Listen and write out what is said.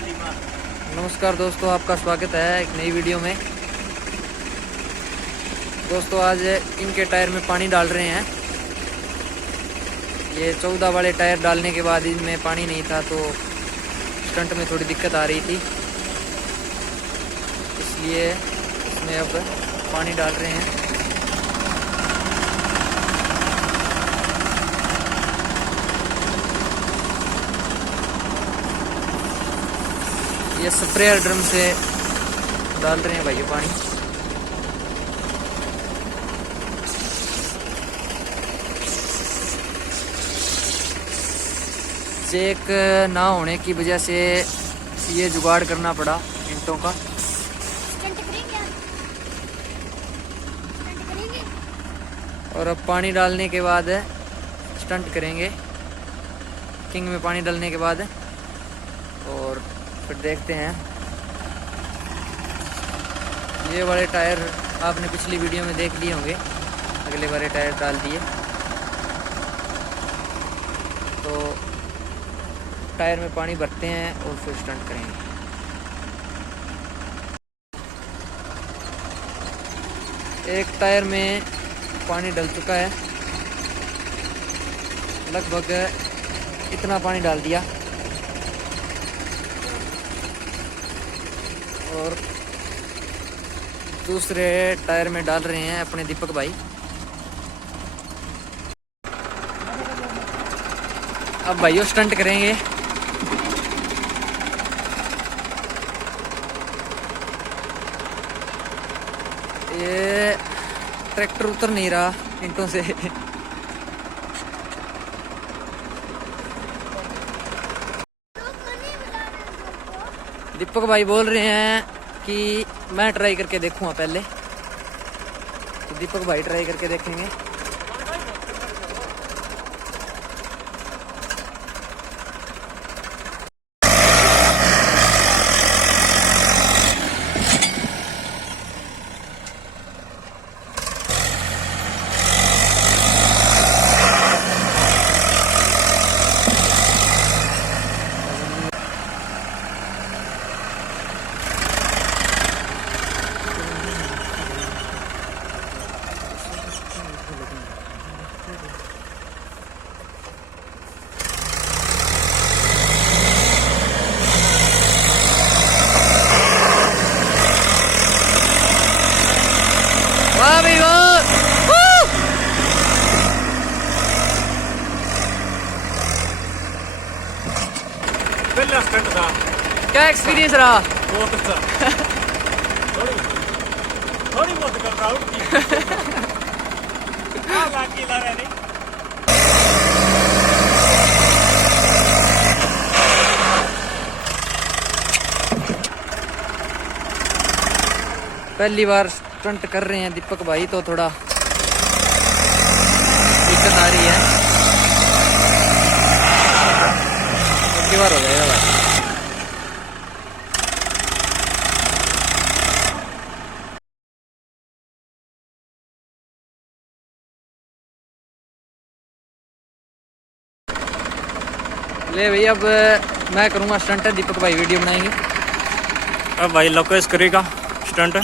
नमस्कार दोस्तों, आपका स्वागत है एक नई वीडियो में। दोस्तों आज इनके टायर में पानी डाल रहे हैं। ये 14 वाले टायर डालने के बाद इनमें पानी नहीं था तो स्टंट में थोड़ी दिक्कत आ रही थी, इसलिए इसमें अब पानी डाल रहे हैं। ये स्प्रेयर ड्रम से डाल रहे हैं भाई ये पानी। चेक ना होने की वजह से ये जुगाड़ करना पड़ा ईंटों का। और अब पानी डालने के बाद स्टंट करेंगे, किंग में पानी डालने के बाद, और फिर देखते हैं। ये वाले टायर आपने पिछली वीडियो में देख लिए होंगे, अगले वाले टायर डाल दिए। तो टायर में पानी भरते हैं और फिर स्टंट करेंगे। एक टायर में पानी डल चुका है, लगभग इतना पानी डाल दिया। और दूसरे टायर में डाल रहे हैं अपने दीपक भाई। अब भाइयों स्टंट करेंगे। ये ट्रैक्टर उतर नहीं रहा ईंटों से। दीपक भाई बोल रहे हैं कि मैं ट्राई करके देखूंगा पहले, तो दीपक भाई ट्राई करके देखेंगे। वाह भाई वाह! पहला स्टंट था, क्या एक्सपीरियंस रहा? बहुत अच्छा। थोड़ी बहुत कर रहा हूँ लागी ला रहे नहीं। पहली बार स्टंट कर रहे हैं दीपक भाई, तो थोड़ा दिक्कत आ रही है। अगली बार हो जाएगा भाई। ले भाई अब मैं करूँगा स्टंट, दीपक भाई वीडियो बनाएंगे। अब भाई लोकेश करेगा स्टंट।